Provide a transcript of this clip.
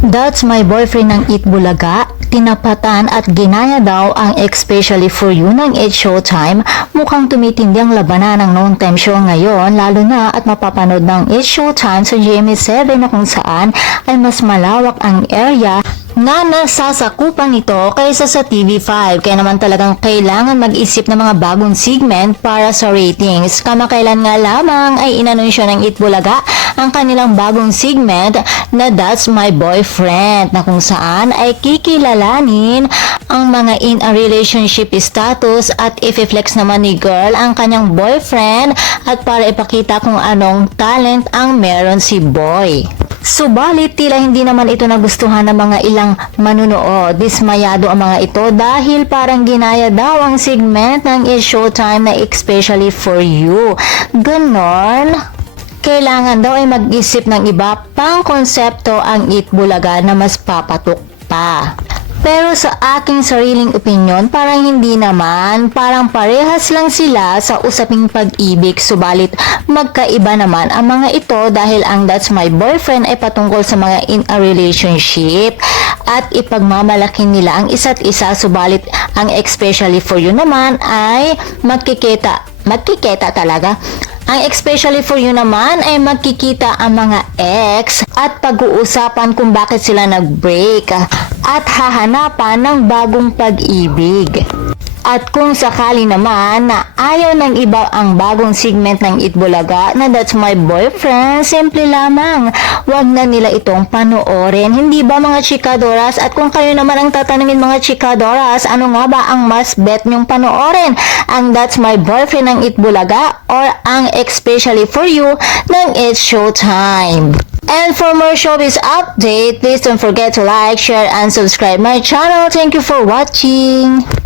That's My Boyfriend ng Eat Bulaga, tinapatan at ginaya daw ang Especially For You ng It's Showtime. Mukhang tumitindi ang labanan ng noong time show ngayon, lalo na at mapapanood ng It's Showtime sa GMA7 na kung saan ay mas malawak ang area na nasasakupan nito kaysa sa TV5. Kaya naman talagang kailangan mag-isip ng mga bagong segment para sa ratings. Kamakailan nga lamang ay inanunsyo ng Eat Bulaga ang kanilang bagong segment na That's My Boyfriend, na kung saan ay kikilalanin ang mga in a relationship status at i-flex naman ni girl ang kanyang boyfriend at para ipakita kung anong talent ang meron si boy. Subalit tila hindi naman ito nagustuhan ng mga ilang manunood. Dismayado ang mga ito dahil parang ginaya daw ang segment ng It's Showtime na Especially For You. Ganon. Kailangan daw ay mag-isip ng iba pang konsepto ang Eat Bulaga na mas papatok pa. Pero sa aking sariling opinyon, parang hindi naman, parang parehas lang sila sa usaping pag-ibig, subalit magkaiba naman ang mga ito dahil ang That's My Boyfriend ay patungkol sa mga in a relationship at ipagmamalaki nila ang isa't isa, subalit ang Especially For You naman ay magkikita talaga. Ang Especially For You naman ay magkikita ang mga ex at pag-uusapan kung bakit sila nag-break at hahanapan ng bagong pag-ibig. At kung sakali naman na ayaw ng iba ang bagong segment ng Eat Bulaga na That's My Boyfriend, simple lamang, wag na nila itong panoorin. Hindi ba mga chikadoras? At kung kayo naman ang tatanungin mga chikadoras, ano nga ba ang mas bet nyong panoorin? Ang That's My Boyfriend ng Eat Bulaga or ang Especially For You ng It's Showtime? And for more showbiz update, please don't forget to like, share, and subscribe my channel. Thank you for watching.